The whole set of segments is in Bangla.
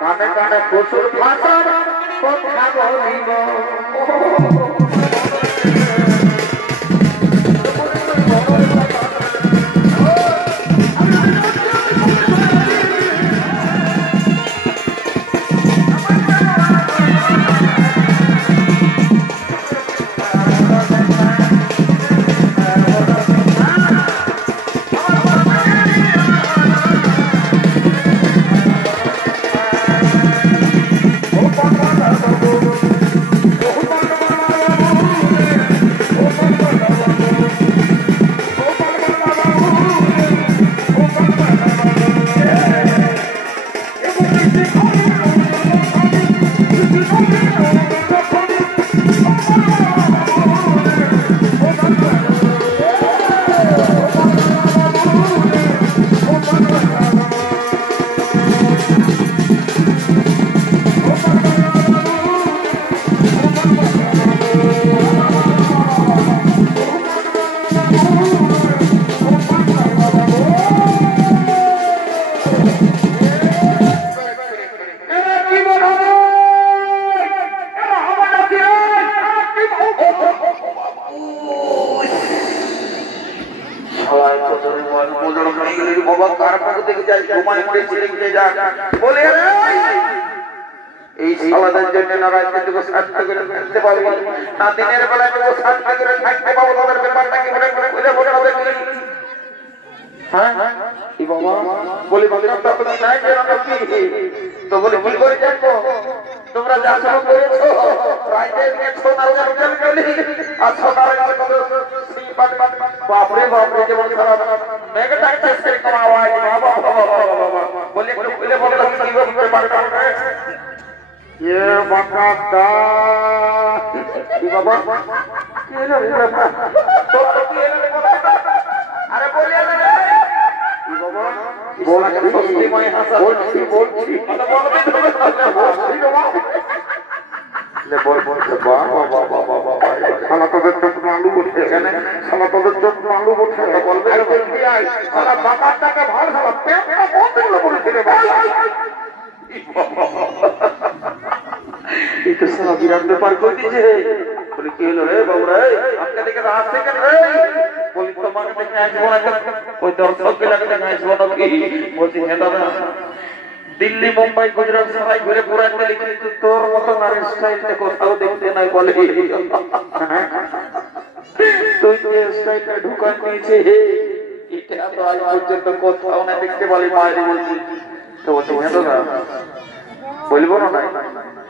কানে কানে প্রচুর ভাষার কথা বলিব তোমরা যা সব করেছো প্রাইভেট গেছো না বাপরে বাপরে যেমন মেগাটা টেস্ট করে আওয়াজ বাবা বলে একটু খুলে বলে কিভাবে করে বাড়া ये बकाता बाबा अरे बोलिए ना बाबा बोला के सस्ती में हंसा बोलती तो ले बोल बाबा साला तो जब मालूम उठे साला तो जब मालूम उठे बोलबे बोलती आई साला बकाता के भाड़ साला पेट का बहुत बड़ा बोलते रे भाई itu salah bilang depan kau dije, boleh kilo le, bau le, angkat dekat hati kan le, boleh teman dekat aja kan, kau dorong ke lagi dengan aja lagi, boleh hendak na, Delhi, Mumbai, Gujarat, sampai gure pura kali itu tor waktu narik style te kau tahu dekte naik boleh, tu style te dukan niche, itu apa aja tu kau tahu naik dekte boleh mari boleh, tu hendak na. বলবো না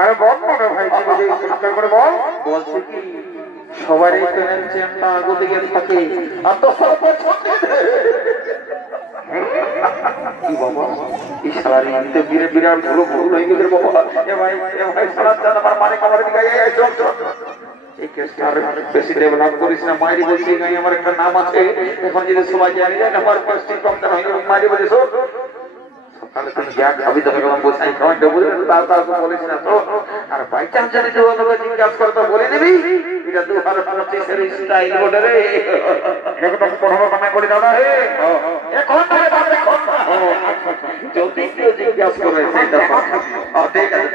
আরে বল না ভাই তুমি পরিষ্কার করে বল বলছি কি সবারই চ্যানেল চ্যানেলটা আগে দিকে থাকে আর তো সব ছোট কি বাবা এই শালারি ইনতে বিরাট বড় ভুল হয়ে গেছে বাবা এ ভাই সারা জানা আমার মানে কামারে দিকে এই চল এই কেসটার বেশি ডেভেলপ করিস না মাইরি বলছি গাই আমার একটা নাম আছে এখন যদি সবাই জানি যায় আমার কষ্ট কম না হয় মাইরি বলে সব তাহলে তুমি যা খাবি তোকে আমি বলছি খাওয়াই দেবো তাও বলিস না তো আর বাই চান্স যদি তো তোকে জিজ্ঞাসা করে তো বলে দিবি এটা 2025 এর স্টাইল বটে রে একদম পড়াবো কামাই করে দাদা হে এখন তাহলে বাপ দেখো যদি কেউ জিজ্ঞাসা করে সেটা ঠিক আছে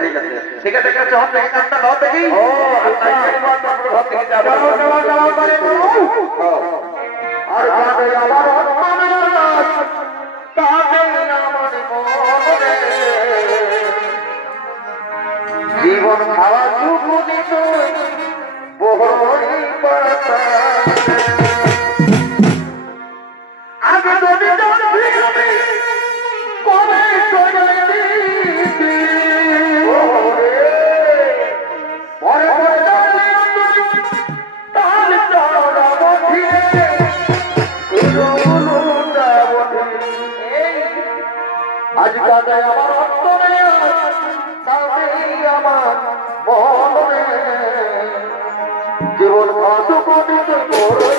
ঠিক আছে চল দেখে কাজটা নাও দেখি ও আচ্ছা ঘর থেকে যাবো আর কাঁদে আমার জীবন খাওয়া চুপু দিত বহরি পাতা আগে যদি জানবি কবে চলে দিতি পরে তাহলে চড়া বঠিয়ে আজ কাজে আমার অন্তরে কাজে আমার মনে জীবন ভাসুকনিত করে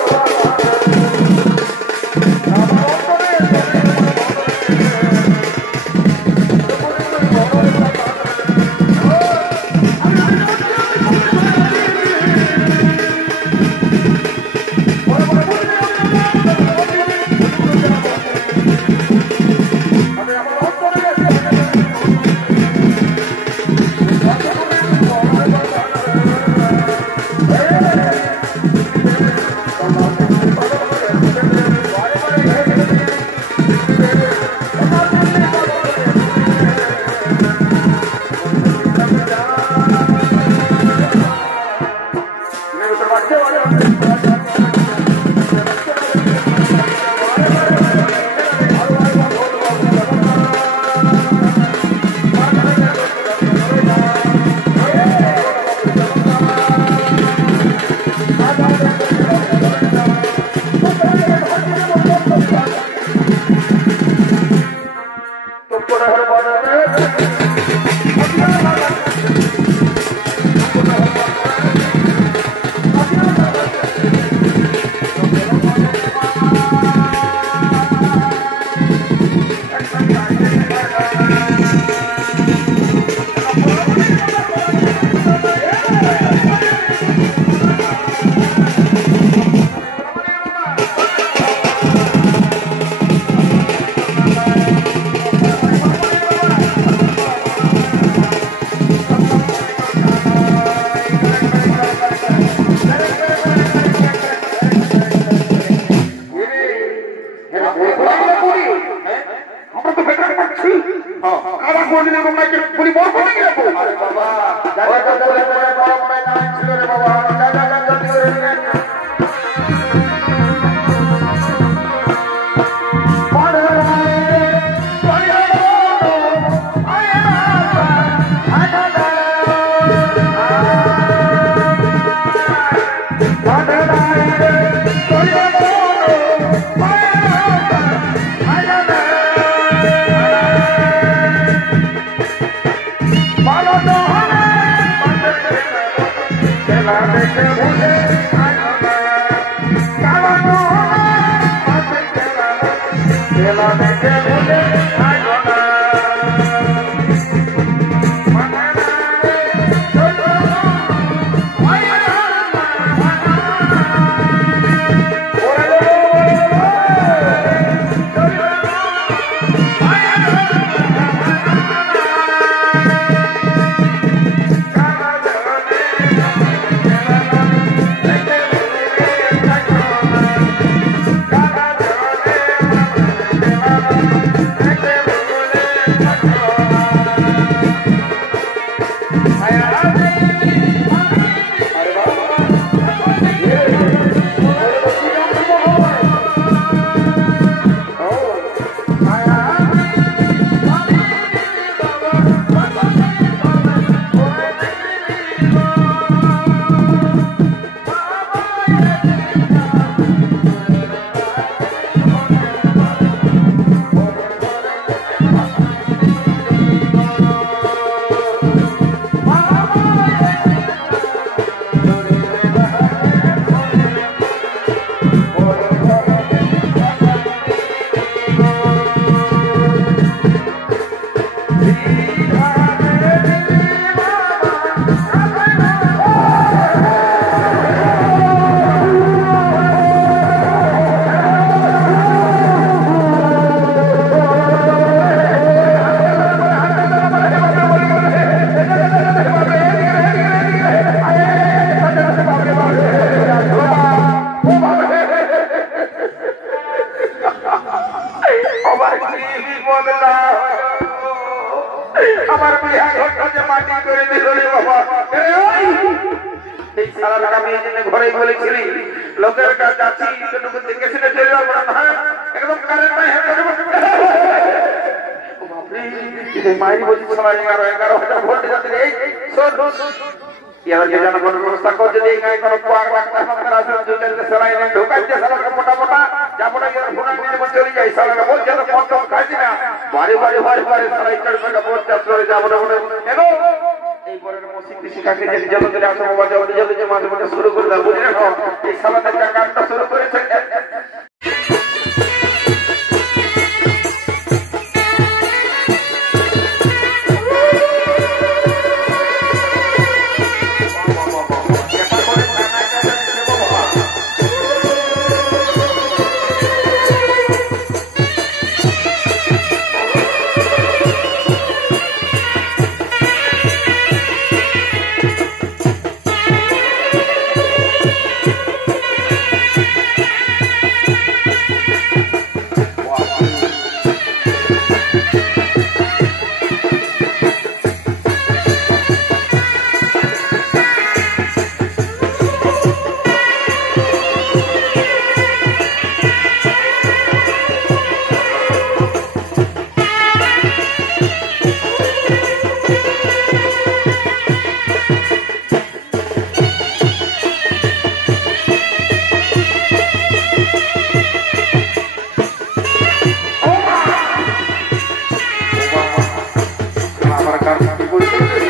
টাকা কি বলছিস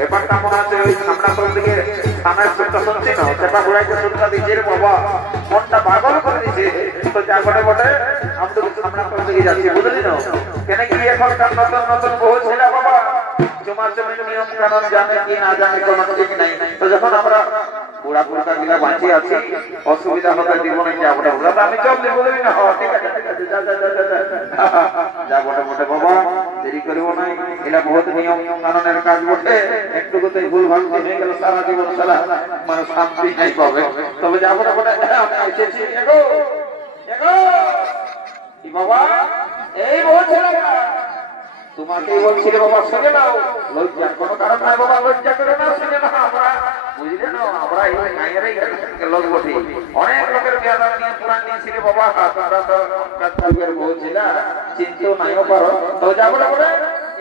ব্যাপারটা মনে হচ্ছে ওই সামনা তোর দিকে সামনের সুরটা শুনছি না চেপা ঘুরাইতে সুরটা দিচ্ছে রে বাবা মনটা পাগল করে দিছে তো যা বটে বটে আমি তো সামনা তোর দিকে যাচ্ছি বুঝলি না কেন কি এখনকার নতুন নতুন বহু ছেলে বাবা জমার জমি নিয়ম কানুন জানে কি না জানে কোনো ঠিক নাই তো যখন আমরা বুড়া বুড়া গিলা বাঁচিয়ে আছি অসুবিধা হবে জীবনে যা বটে বটে আমি চল দিব বুঝলি না ঠিক আছে যা বটে বটে বাবা দেরি করিব না এটা বহুত নিয়ম কানুনের কাজ বটে একটু কোথায় ভুল ভাল হয়ে গেল সারা জীবন সারা মানে শান্তি নাই পাবে তবে যা বটে বটে আমি এসেছি এগো এগো কি বাবা এই বহুত ছেলেরা তোমাকেই বলছি রে বাবা শুনে নাও লজ্জার কোনো কারণ নাই বাবা লজ্জা করে না শুনে না আমরা বুঝলে না আমরা এই গায়েরই লোক বটি অনেক লোকের বিয়াদার নিয়ে পুরাণ নিয়েছি রে বাবা তারা তো কাজের বলছিলা চিন্তা নাইও পারো তো যা বলে বলে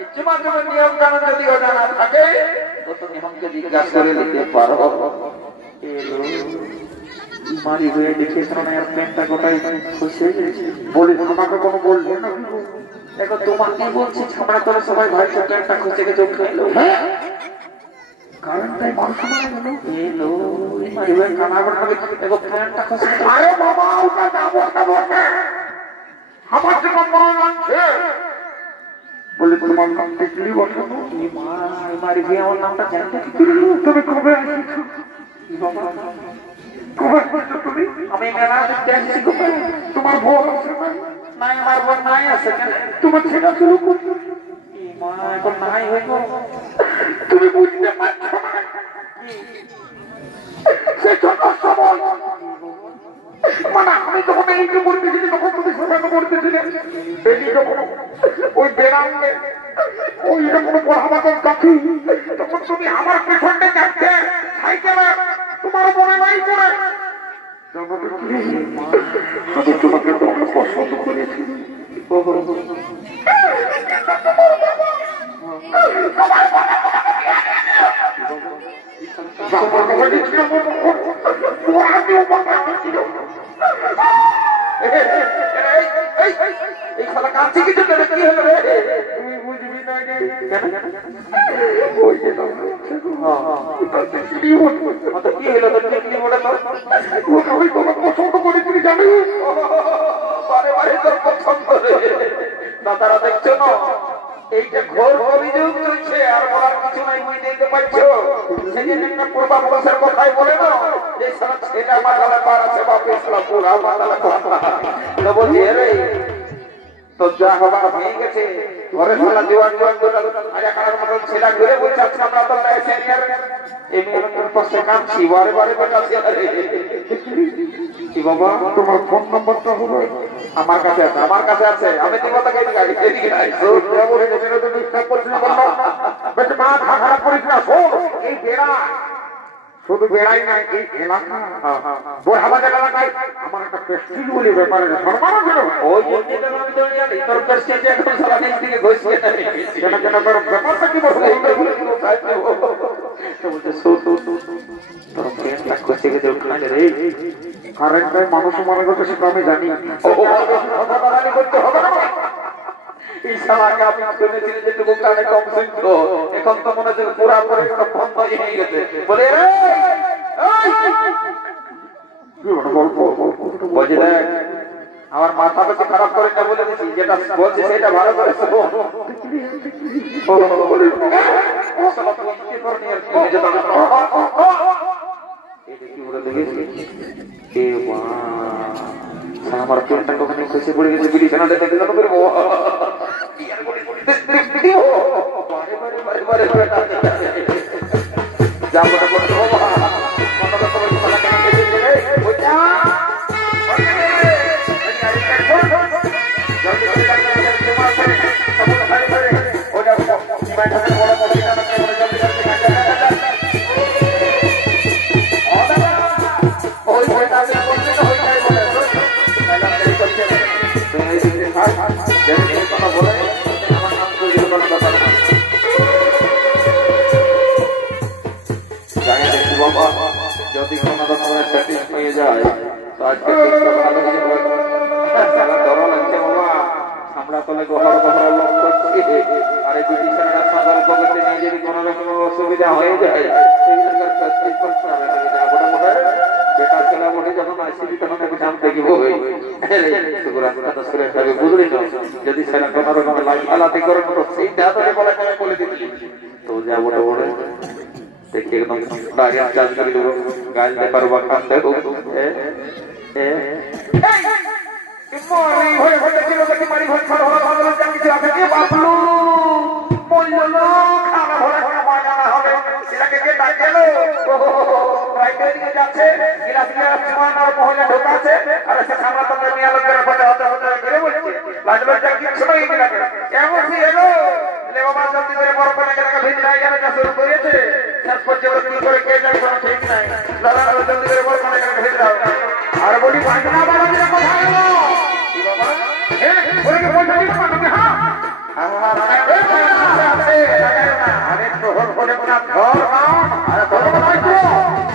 ইচ্ছে মাধ্যমে নিয়ম কানুন যদি জানা থাকে তো নিয়মকে জিজ্ঞাসা করে নিতে পারো মারি হয়ে দেখে শোনা আর প্যান্টটা গোটাই খুশি হয়ে গেছে বলি আমাকে কোনো বলবে না দেখো তোমাকে বলছি ছামড়া করে সবাই ভাই প্যান্টটা খুঁজে গেছে খেলো কারণটাই মানুষ না এলো মারি হয়ে কানা করে দেখো প্যান্টটা খুঁজে আরে বাবা ওটা না আমার যে মন লাগছে বলে তোমার নাম দেখলি বলো মারি হয়ে আমার নামটা জানতে তুমি কবে আসছো আমি মেলা দেখতে আসছি তোমার ভোর নাই আমার বোন নাই আছে তোমার ছেলে শুরু করছো এখন নাই হইব তুমি বুঝতে পারছো মানে আমি যখন এই যে করতেছিলি তখন তুমি সেখানে করতেছিলে বেশি যখন ওই বেড়ালে ওই যখন পড়াবাদন কাঠি তখন তুমি আমার পেছনটা যাচ্ছে সাইকেলে তোমার মনে নাই করে আমি তোমাকে পছন্দ করেছি এই খেলা কাঁদছি কিছু কি হলো রে তুমি বুঝবি না ওই যে কি হলো তোর টিকলি মোড়ে তো ওই তোমাকে পছন্দ করেছিলি জানি বারে বারে তোর পছন্দ দাদারা দেখছো না এই যে ঘোর অভিযোগ চলছে আর বলার কিছু নাই বুঝে দিতে পারছো সেই জন্য একটা পূর্বাপুরুষের কথাই বলে না যে সারা ছেলে মাথালে পার আছে বাপে সারা পুরা মাথালে তো বলছি রে তো যা হবার হয়ে গেছে ঘরে সারা জোয়ান জোয়ান আজা কারার মতন ছেলে ঘুরে বলছে আমরা তো সিনিয়র এই মেয়ের পাশে কাঁদছি বারে বারে বেটাছি কি বাবা তোমার ফোন নম্বরটা হলো আমার কাছে আছে আমি দিব তাকে গাড়ি এদিকে আইছো বলে যেন তো ডিস্টার্ব করছিস বললো বেশ মা খারাপ করিস না শোন এই বেড়া শুধু বেড়াই না এই এলাকা বোরহাবাদ এলাকায় আমার একটা প্রেস্টিজ বলে ব্যাপারে সম্মান আছে ওই জন্য আমি তো জানি তোর প্রেস্টিজ এখন সারা দিন থেকে ঘষে কেন কেন তোর ব্যাপারটা কি বলছিস তো বলতে তোর ফ্রেন্ডটা ঘষে গেছে ওখানে রে কারেন্টে মানুষ মারা গেছে সেটা আমি জানি করতে হবে না এই শালাকে আমি শুনেছিলাম যে তুমি কানে কম শুনছো এখন তো মনে হচ্ছে পুরা পুরো বন্ধ হয়ে গেছে বলে রে বুঝলে আমার মাথা বেশি খারাপ করে না বলে দিচ্ছি যেটা বলছি সেটা ভালো করে করনি আর তুমি যে দাদা এটা কি বলে দেখেছি এ মা আমার প্রেমটা কখনো খসে পড়ে গেছে বিছানা দেখতে দেখতে করে বাবা বারে বারে বারে বারে যাবো না বলো বাবা মনটা তো বলি মালা কেন কেটে দিলে ওইটা জলদি করে কাটতে হবে তোমার সাথে সব ভাই ভাই ওটা বাইরে বড় মশিনা না করে জলদি করতে কাটা ওই ওইটা আমি বলতে না হই যায় বলে তাহলে আমি করতে তুমি এই দিকে থাক যেন এই কথা বলে আমার নাম করে দিও না ব্যাপার না জানি দেখি বাবা যদি কোনো রকমের সেটিং হয়ে যায় তো আজকে ভালো কিছু সারা ডর লাগছে বাবা আমরা তোলে গহর গহর লোক করছি আরে বিটি ছেলেরা সাগর পকেটে নিয়ে যদি কোনো রকমের অসুবিধা হয়ে যায় সেই জায়গার কাজটি করতে হবে মোটামুটি বেটা ছেলে বলে যখন আসি তখন একটু জানতে দেখিব বুঝলি তো যদি ছেলে কোনো রকমের লাগালাতি করে তো সেইটা তো বলে দিচ্ছি তো যাবো না বলে দেখি একদম দাঁড়িয়ে চাষ করে দেবো গাছ দেখার বা কান দেখো আর বলি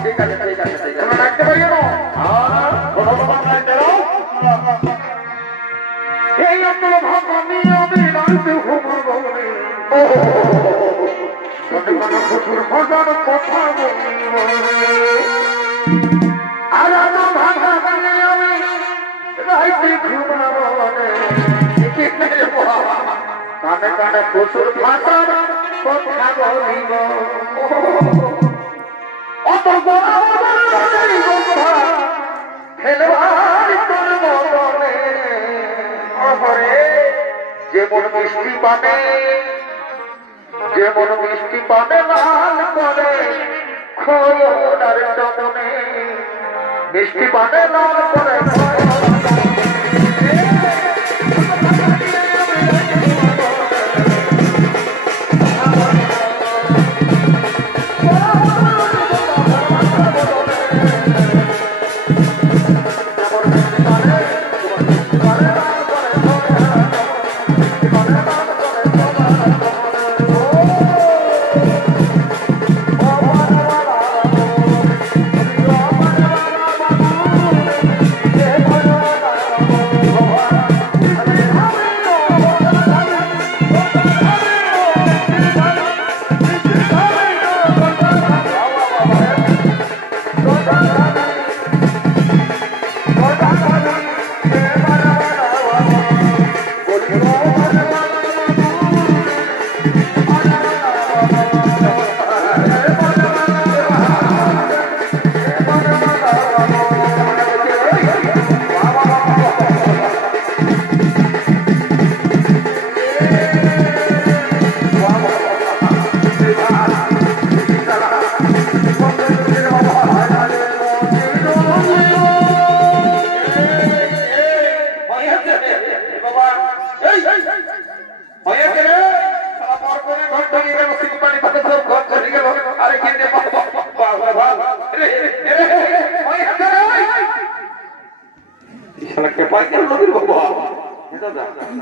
ঠিক আছে ঠিক আছে রাখতে পারি এই আপনার ভাব আমি রাখতে প্রচুর ভোজন কথা আর ভাষা আমি রাইতে কানে কানে প্রচুর ভাষার কথা বলিব অত যেমন মিষ্টি পানে লাল করে খোলার চমনে মিষ্টি পানে লাল করে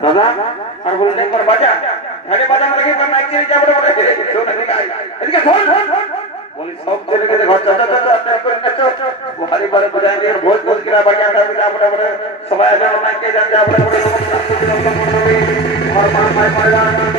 দাদা আর বলে একবার বাজা ঘরে বাজা লাগে না নাকি যাব বলে এদিকে ফোন বলি সব ছেলেকে ঘর চাচা চাচা করে নাচো বাড়ি বাড়ি বাজা দিয়ে ভোজ ভোজ করে বাজা আমরা বলে সবাই যাও নাকি যান যাব বলে আর মার মার মার